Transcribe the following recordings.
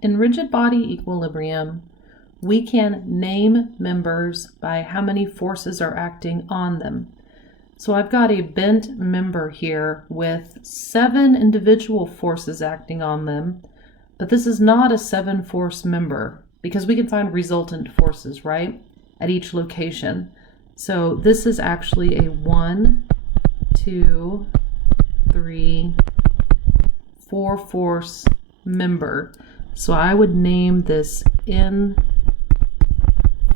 In rigid body equilibrium, we can name members by how many forces are acting on them. So I've got a bent member here with 7 individual forces acting on them, but this is not a 7-force member because we can find resultant forces, right, at each location. So this is actually a 1, 2, 3, 4 force member. So I would name this N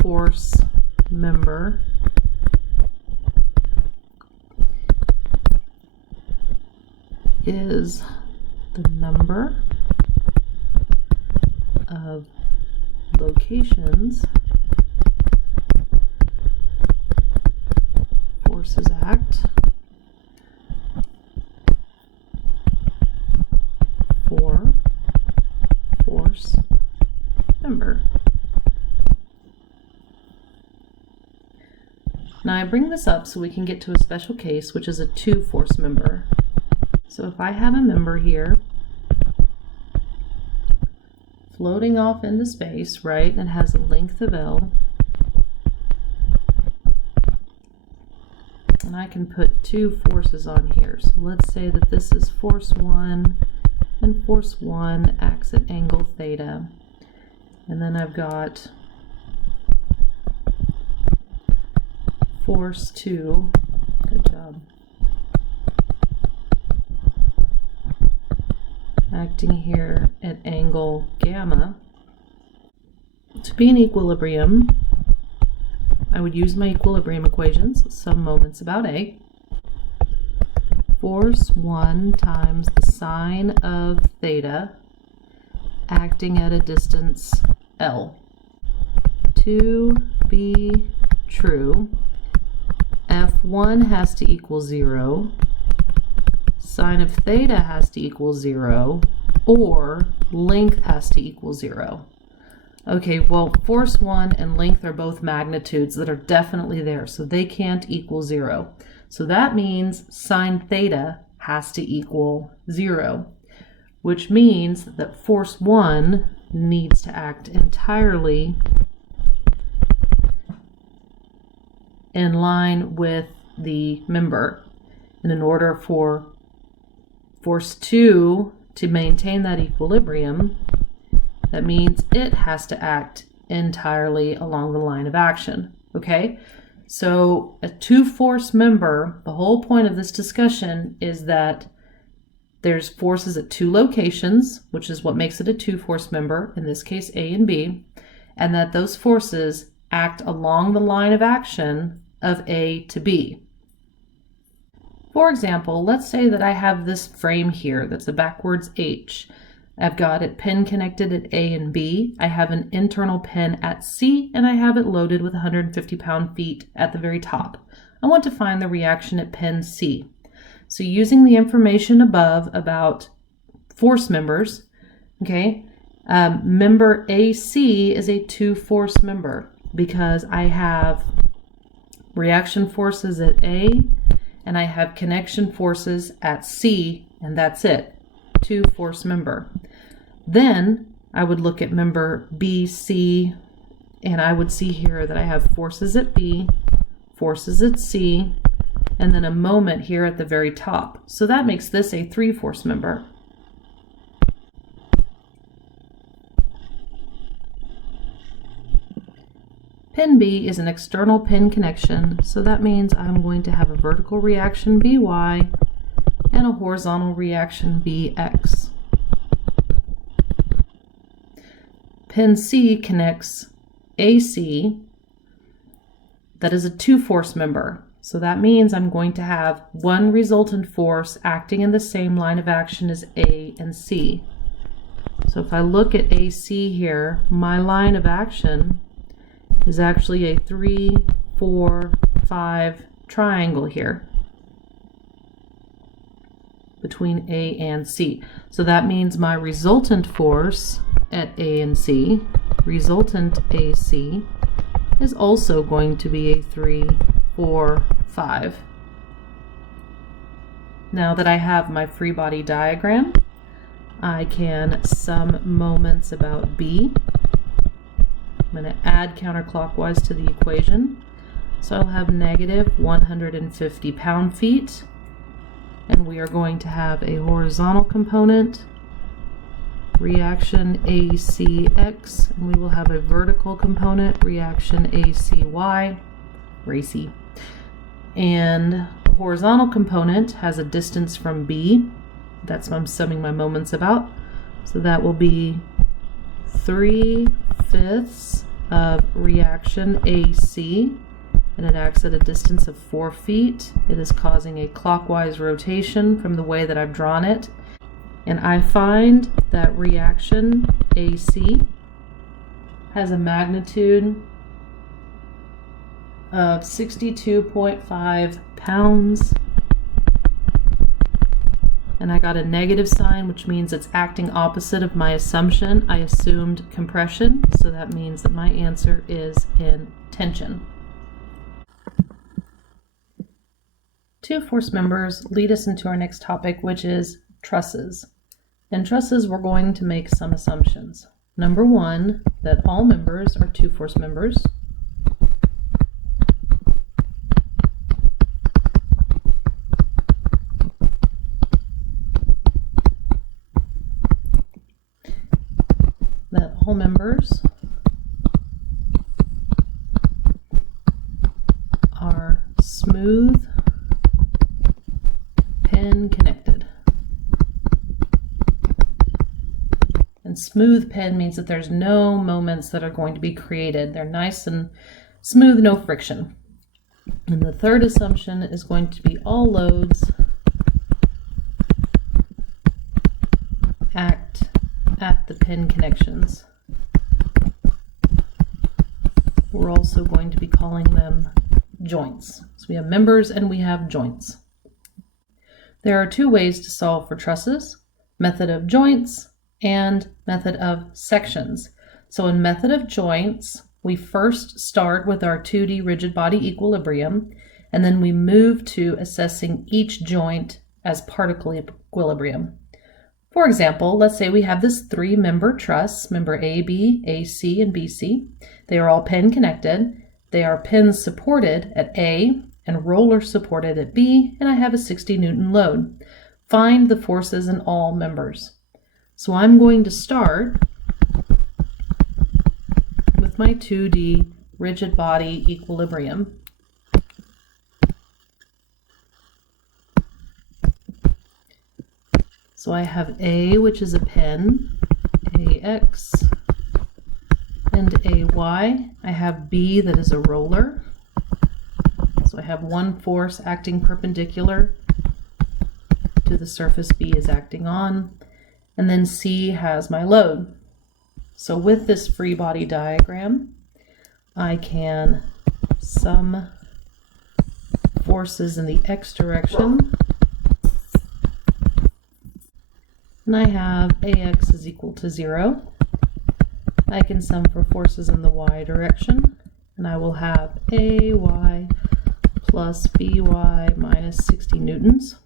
force member. Is the number of locations forces act for force member. Now I bring this up so we can get to a special case, which is a 2-force member. So if I have a member here floating off into space, right, and has a length of L, and I can put 2 forces on here. So let's say that this is force 1, and force 1 acts at angle theta. And then I've got force 2, good job, acting here at angle gamma. To be in equilibrium, I would use my equilibrium equations, some moments about A. Force 1 times the sine of theta acting at a distance L. To be true, F1 has to equal 0, sine of theta has to equal 0, or length has to equal 0. Okay, well, force 1 and length are both magnitudes that are definitely there, so they can't equal 0. So that means sine theta has to equal 0, which means that force 1 needs to act entirely in line with the member. And in order for force 2 to maintain that equilibrium, that means it has to act entirely along the line of action, okay? So a 2-force member, the whole point of this discussion is that there's forces at 2 locations, which is what makes it a 2-force member, in this case A and B, and that those forces act along the line of action of A to B. For example, let's say that I have this frame here that's a backwards H. I've got it pin connected at A and B. I have an internal pin at C, and I have it loaded with 150 pound-feet at the very top. I want to find the reaction at pin C. So using the information above about force members, okay, member AC is a 2-force member because I have reaction forces at A and I have connection forces at C, and that's it, 2-force member. Then I would look at member BC, and I would see here that I have forces at B, forces at C, and then a moment here at the very top. So that makes this a 3-force member. Pin B is an external pin connection, so that means I'm going to have a vertical reaction By and a horizontal reaction Bx. Pin C connects AC, that is a 2-force member. So that means I'm going to have one resultant force acting in the same line of action as A and C. So if I look at AC here, my line of action is actually a 3, 4, 5 triangle here between A and C. So that means my resultant force at A and C, resultant AC, is also going to be a 3, 4, 5. Now that I have my free body diagram, I can sum moments about B. I'm going to add counterclockwise to the equation. So I'll have negative 150 pound-feet. And we are going to have a horizontal component, reaction ACX, and we will have a vertical component, reaction ACY, racy. And the horizontal component has a distance from B. That's what I'm summing my moments about. So that will be 3/5 of reaction AC, and it acts at a distance of 4 feet. It is causing a clockwise rotation from the way that I've drawn it. And I find that reaction AC has a magnitude of 62.5 pounds. And I got a negative sign, which means it's acting opposite of my assumption. I assumed compression, so that means that my answer is in tension. Two force members lead us into our next topic, which is trusses. In trusses, we're going to make some assumptions. Number one, that all members are two force members. That all members are smooth pen connected. And smooth pen means that there's no moments that are going to be created. They're nice and smooth, no friction. And the third assumption is going to be all loads act at the pin connections. We're also going to be calling them joints. So we have members and we have joints. There are two ways to solve for trusses: method of joints and method of sections. So in method of joints, we first start with our 2D rigid body equilibrium, and then we move to assessing each joint as particle equilibrium. For example, let's say we have this 3-member truss, member AB, AC, and BC. They are all pin connected. They are pins supported at A and roller supported at B, and I have a 60 Newton load. Find the forces in all members. So I'm going to start with my 2D rigid body equilibrium. So I have A, which is a pin, AX, and AY. I have B, that is a roller. So I have one force acting perpendicular to the surface B is acting on. And then C has my load. So with this free body diagram, I can sum forces in the X direction. And I have AX is equal to 0. I can sum for forces in the Y direction, and I will have AY plus BY minus 60 newtons.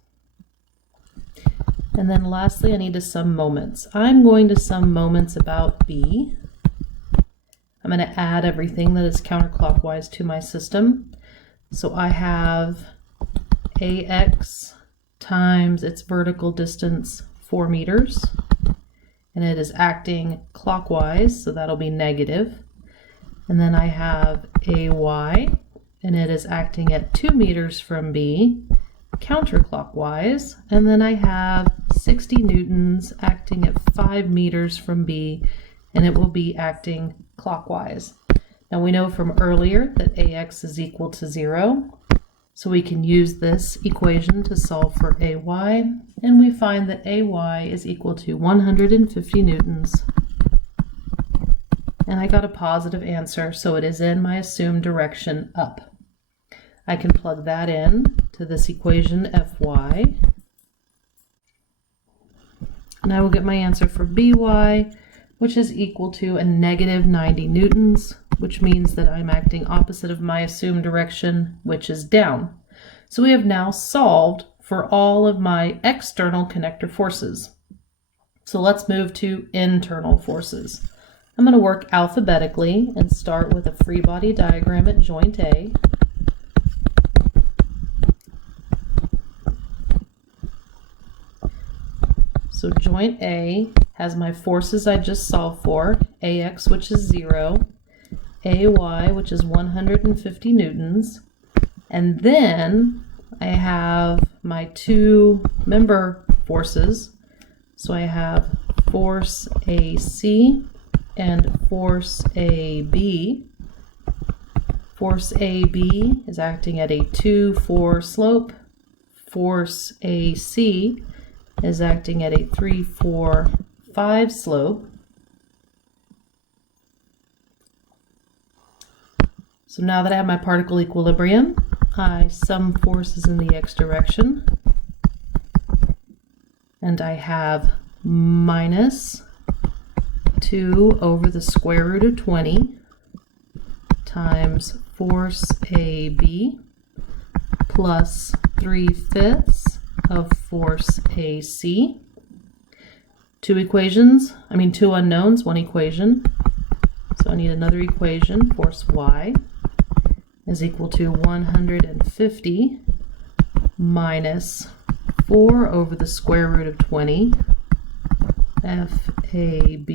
And then lastly, I need to sum moments. I'm going to sum moments about B. I'm going to add everything that is counterclockwise to my system. So I have AX times its vertical distance, 4 meters, and it is acting clockwise, so that'll be negative. And then I have AY, and it is acting at 2 meters from B, counterclockwise, and then I have 60 newtons acting at 5 meters from B, and it will be acting clockwise. Now we know from earlier that AX is equal to 0, so we can use this equation to solve for AY, and we find that AY is equal to 150 newtons. And I got a positive answer, so it is in my assumed direction up. I can plug that in to this equation Fy, and I will get my answer for By, which is equal to a negative 90 newtons, which means that I'm acting opposite of my assumed direction, which is down. So we have now solved for all of my external connector forces. So let's move to internal forces. I'm going to work alphabetically and start with a free body diagram at joint A. So joint A has my forces I just solved for, AX, which is 0, AY, which is 150 newtons, and then I have my two member forces. So I have force AC and force AB. Force AB is acting at a 2-4 slope. Force AC is acting at a 3-4-5 slope. So now that I have my particle equilibrium, I sum forces in the x direction, and I have minus 2 over the square root of 20 times force AB plus 3/5 of force AC. Two unknowns, one equation. So I need another equation. Force Y is equal to 150 minus 4 over the square root of 20 FAB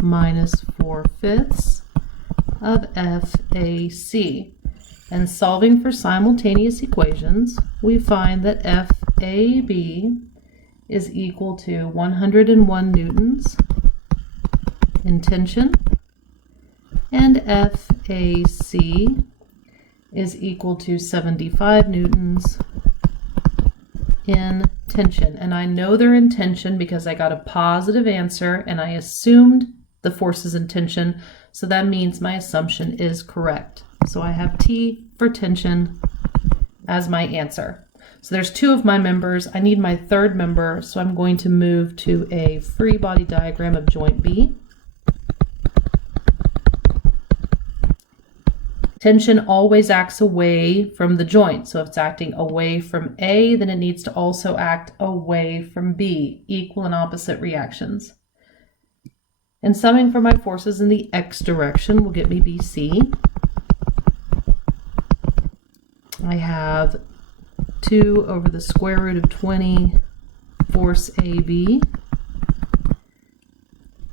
minus 4/5 of FAC. And solving for simultaneous equations, we find that FAB is equal to 101 newtons in tension, and FAC is equal to 75 newtons in tension. And I know they're in tension because I got a positive answer and I assumed the force is in tension, so that means my assumption is correct. So I have T for tension as my answer. So there's two of my members. I need my third member, so I'm going to move to a free body diagram of joint B. Tension always acts away from the joint. So if it's acting away from A, then it needs to also act away from B, equal and opposite reactions. And summing for my forces in the x direction will get me BC. I have 2 over the square root of 20 force AB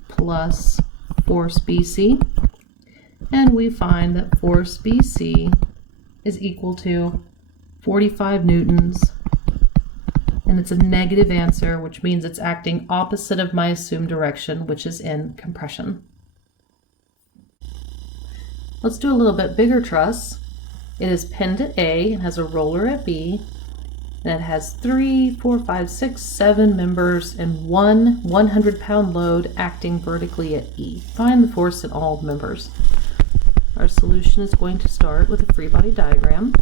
plus force BC. And we find that force BC is equal to 45 newtons. And it's a negative answer, which means it's acting opposite of my assumed direction, which is in compression. Let's do a little bit bigger truss. It is pinned at A and has a roller at B. And it has 3, 4, 5, 6, 7 members and one 100-pound load acting vertically at E. Find the force in all members. Our solution is going to start with a free body diagram.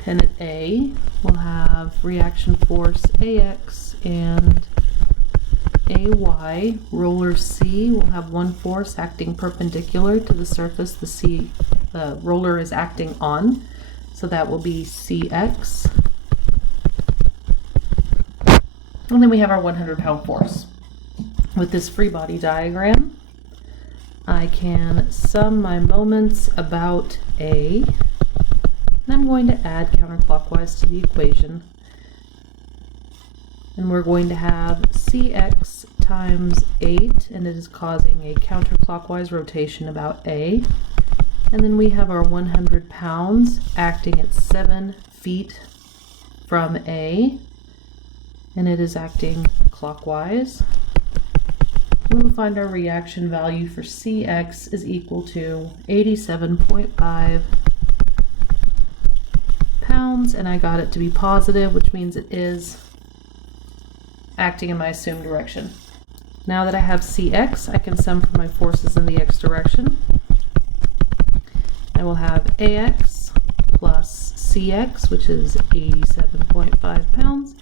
Pin at A will have reaction force AX and AY. Roller C will have one force acting perpendicular to the surface the roller is acting on, so that will be CX. And then we have our 100-pound force. With this free body diagram, I can sum my moments about A. And I'm going to add counterclockwise to the equation. And we're going to have CX times 8, and it is causing a counterclockwise rotation about A. And then we have our 100 pounds acting at 7 feet from A, and it is acting clockwise. We will find our reaction value for CX is equal to 87.5 pounds, and I got it to be positive, which means it is acting in my assumed direction. Now that I have CX, I can sum for my forces in the x direction. I will have AX plus CX, which is 87.5 pounds,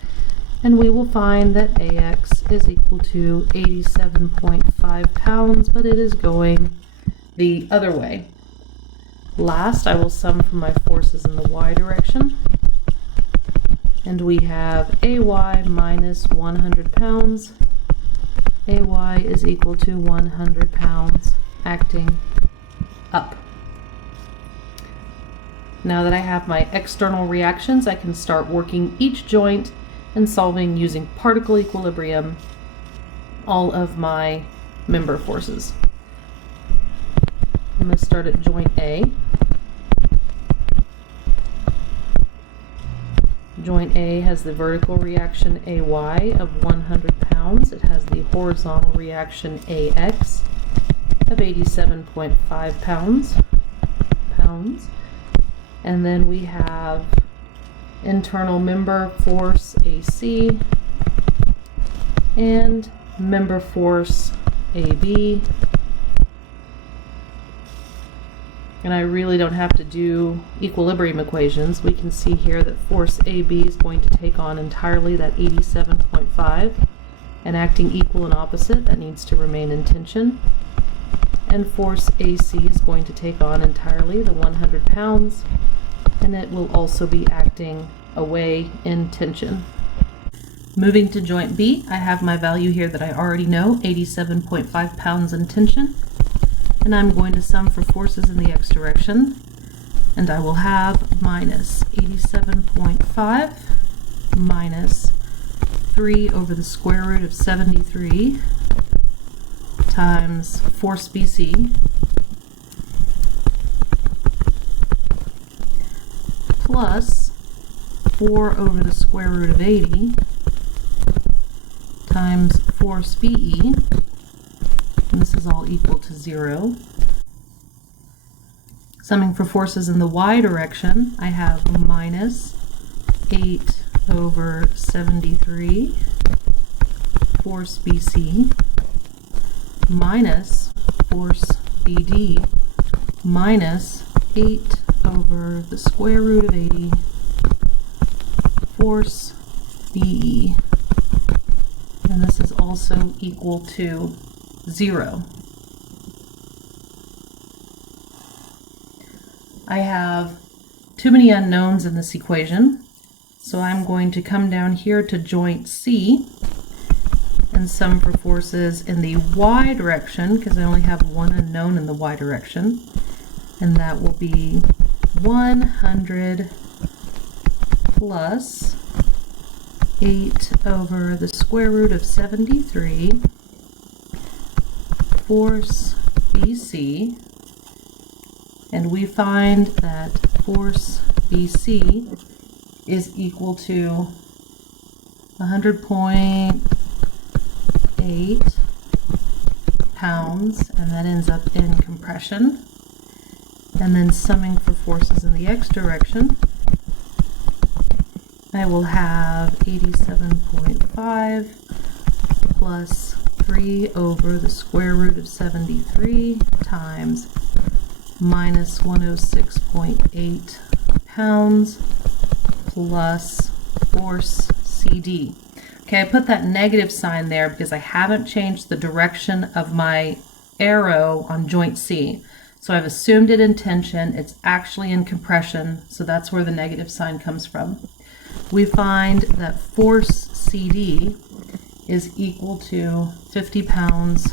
and we will find that AX is equal to 87.5 pounds, but it is going the other way. Last, I will sum for my forces in the y direction. And we have AY minus 100 pounds. AY is equal to 100 pounds acting up. Now that I have my external reactions, I can start working each joint and solving using particle equilibrium all of my member forces. I'm going to start at joint A. Joint A has the vertical reaction AY of 100 pounds. It has the horizontal reaction AX of 87.5 pounds. And then we have internal member force AC and member force AB. And I really don't have to do equilibrium equations. We can see here that force AB is going to take on entirely that 87.5, and acting equal and opposite, that needs to remain in tension. And force AC is going to take on entirely the 100 pounds, and it will also be acting away in tension. Moving to joint B, I have my value here that I already know, 87.5 pounds in tension. And I'm going to sum for forces in the x direction, and I will have minus 87.5 minus 3 over the square root of 73 times force BC plus 4 over the square root of 80 times force BE. And this is all equal to 0. Summing for forces in the y direction, I have minus 8 over 73 force BC minus force BD minus 8 over the square root of 80 force BE. And this is also equal to 0. I have too many unknowns in this equation, so I'm going to come down here to joint C and sum for forces in the y direction, because I only have one unknown in the y direction, and that will be 100 plus 8 over the square root of 73 force BC, and we find that force BC is equal to 100.8 pounds, and that ends up in compression. And then summing for forces in the x direction, I will have 87.5 plus 3 over the square root of 73 times minus 106.8 pounds plus force CD. Okay, I put that negative sign there because I haven't changed the direction of my arrow on joint C. So I've assumed it in tension, it's actually in compression, so that's where the negative sign comes from. We find that force CD is equal to 50 pounds,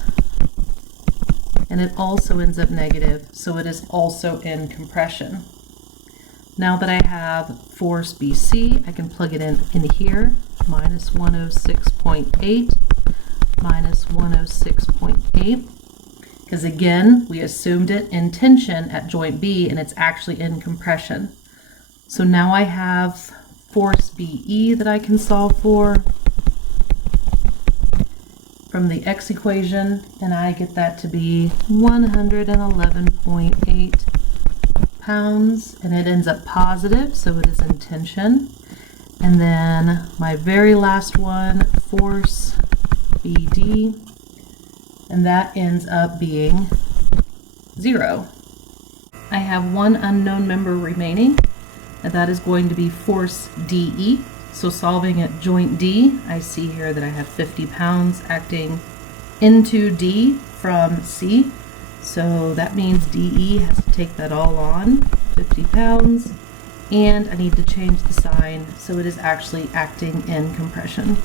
and it also ends up negative, so it is also in compression. Now that I have force BC, I can plug it in here, minus 106.8 minus 106.8, because again, we assumed it in tension at joint B, and it's actually in compression. So now I have force BE that I can solve for from the x equation, and I get that to be 111.8 pounds, and it ends up positive, so it is in tension. And then my very last one, force BD, and that ends up being 0. I have one unknown member remaining, and that is going to be force DE. So solving at joint D, I see here that I have 50 pounds acting into D from C. So that means DE has to take that all on, 50 pounds, and I need to change the sign so it is actually acting in compression.